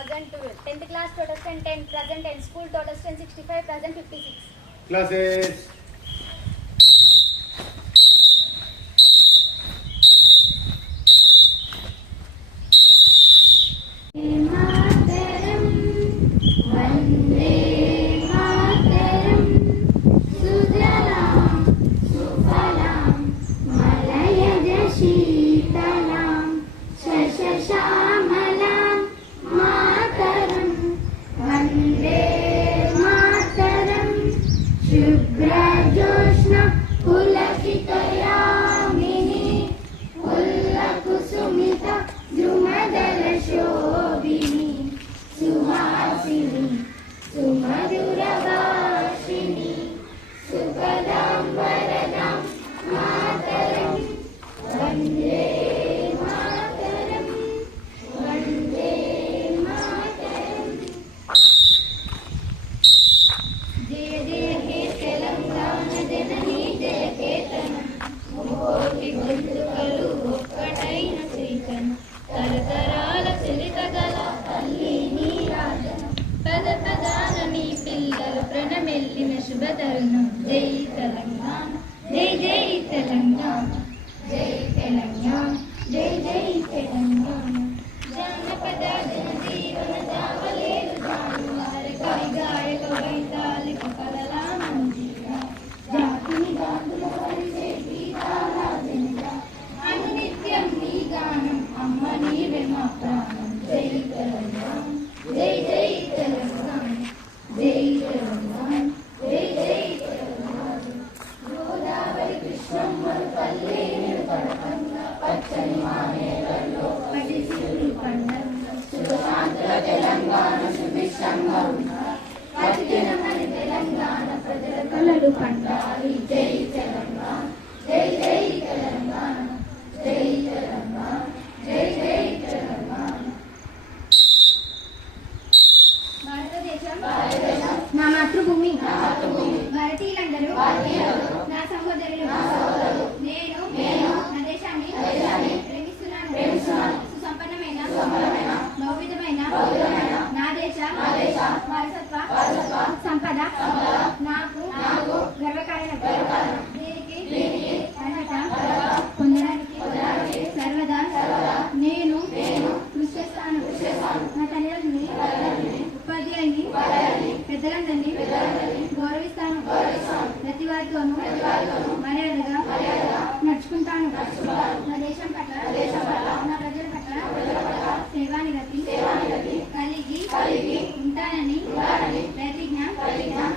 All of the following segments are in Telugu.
present 10th class total strength 10, present 10, school total strength 65, present 56. Classes. శుభతరుణం జై తెలంగాణ జై జై తెలంగాణ జై తెలంగాణ జై జై తెలంగాణ జానపద జనజీవన జావలేరు జానువార కవి గాయక వైతాళిక కళల మందిర జాతిని గాంధుల పరిచే గీతారాజనిక అనునిత్యం నీ గానం అమ్మ నీవే మా ప్రాణం జై తెలంగాణ జై జై తెలంగాణ జై తెలంగాణ జై జై తెలంగాణ గోదావరి కృష్ణమ్మలు పల్లెలు పడకంగా పచ్చని మానేలలో పడిసిరు పండంగా సుఖశాంతుల తెలంగాణ సుభిక్షంగా ఉన్నారు పట్టినమని తెలంగాణ ప్రజల కలలు పండాలి జై తెలంగాణ జై జై తెలంగాణ జై తెలంగాణ జై జై తెలంగాణ భారతదేశం నా మాతృభూమి భారతీయులందరూ నా సహోదరులు నేను నా దేశాన్ని ప్రేమిస్తున్నాను సుసంపన్నమైన బహువిధమైన నా దేశ వారసత్వ సంపద నాకు గర్వకారణం దీనికి అర్హత పొందడానికి సర్వదా నేను కృషి చేస్తాను నా తల్లిదండ్రులని ఉపాధ్యాయుని పెద్దలందరినీ గౌరవిస్తాను ప్రతి వారితోనూ మర్యాదగా నడుచుకుంటాను నా దేశం పట్ల నా ప్రజల పట్ల సేవానిరతి కలిగి ఉంటానని ప్రతిజ్ఞ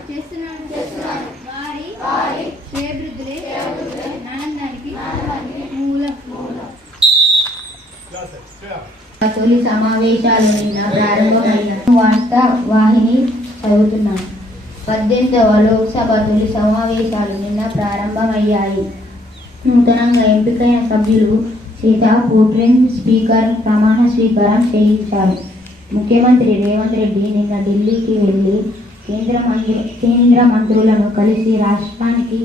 చేస్తున్నాను వారి శ్రేయభివృద్ధులే ఆనందానికి మూలం. తొలి సమావేశాలు నిన్న ప్రారంభమైన వార్తా వాహిని చదువుతున్నాను. 18వ లోక్సభ తొలి సమావేశాలు నిన్న ప్రారంభమయ్యాయి. నూతనంగా ఎంపికైన సభ్యులు చేత పోట్రెన్ స్పీకర్ ప్రమాణ స్వీకారం చేయించారు. ముఖ్యమంత్రి రేవంత్ రెడ్డి నిన్న ఢిల్లీకి వెళ్లి కేంద్ర మంత్రులను కలిసి రాష్ట్రానికి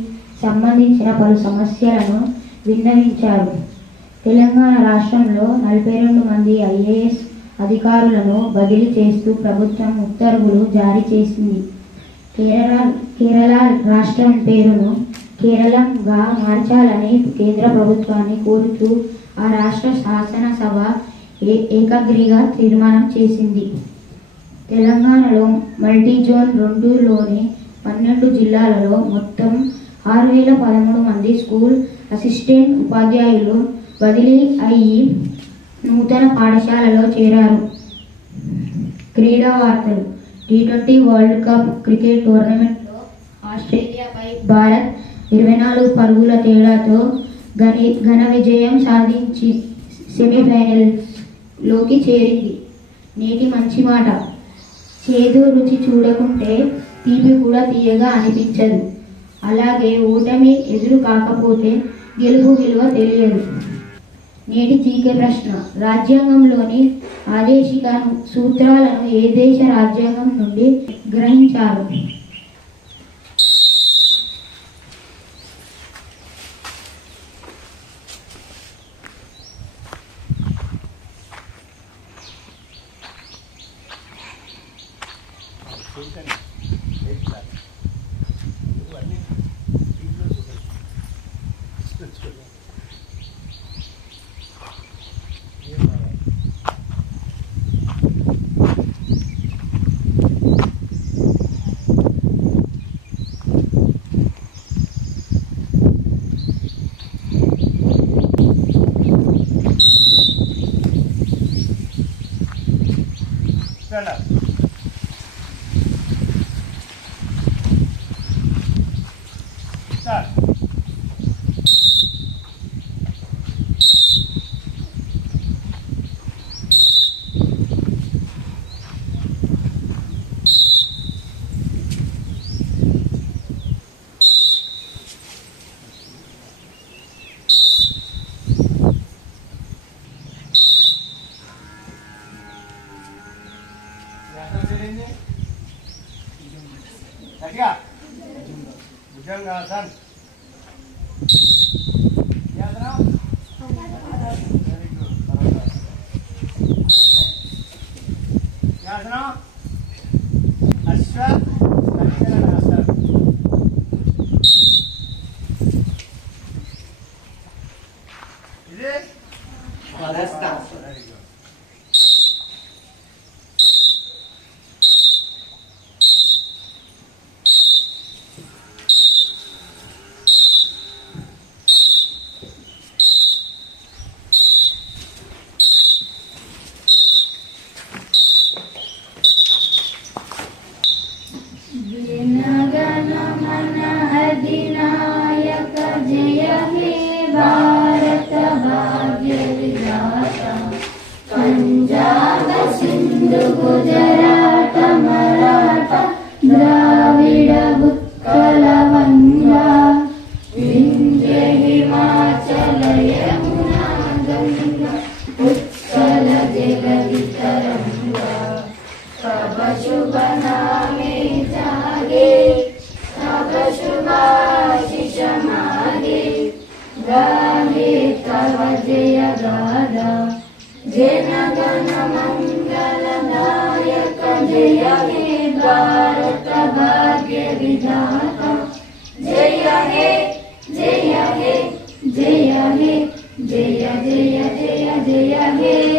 సంబంధించిన పలు సమస్యలను విన్నవించారు. తెలంగాణ రాష్ట్రంలో 42 మంది ఐఏఎస్ అధికారులను బదిలీ చేస్తూ ప్రభుత్వం ఉత్తర్వులు జారీ చేసింది. కేరళ రాష్ట్రం పేరును కేరళంగా మార్చాలని కేంద్ర ప్రభుత్వాన్ని కోరుతూ ఆ రాష్ట్ర శాసనసభ ఏకగ్రీగా తీర్మానం చేసింది. తెలంగాణలో మల్టీజోన్ 2లోని 12 జిల్లాలలో మొత్తం 6013 మంది స్కూల్ అసిస్టెంట్ ఉపాధ్యాయులు బదిలీ అయ్యి నూతన పాఠశాలలో చేరారు. క్రీడా వార్తలు. T20 వరల్డ్ కప్ క్రికెట్ టోర్నమెంట్లో ఆస్ట్రేలియాపై భారత్ 24 పరుగుల తేడాతో ఘన విజయం సాధించి సెమీఫైనల్లోకి చేరింది. నేటి మంచి మాట, చేదు రుచి చూడకుంటే తీపి కూడా తీయగా అనిపించదు. అలాగే ఓటమి ఎదురు కాకపోతే గెలుపు విలువ తెలియదు. నేటి జీకే ప్రశ్న, రాజ్యాంగంలోని ఆదేశిక సూత్రాలను ఏ దేశ రాజ్యాంగం నుండి గ్రహించారు? भुजंगासन अश्व अधिनायक जय हे भारत भाग्य विधाता पंजाब सिंधु गुजरात मराठा द्राविड उत्कल बंगा विंध्य हिमाचल यमुना गंगा उत्कल जगति तरंगा तब शुभ नामे जागे तब शुभाशिष मागे गाहे तव जय गाथा जन गण मंगल नायक जय हे भारत भाग्य विधाता जय हे जय हे जय हे जय जय जय जय हे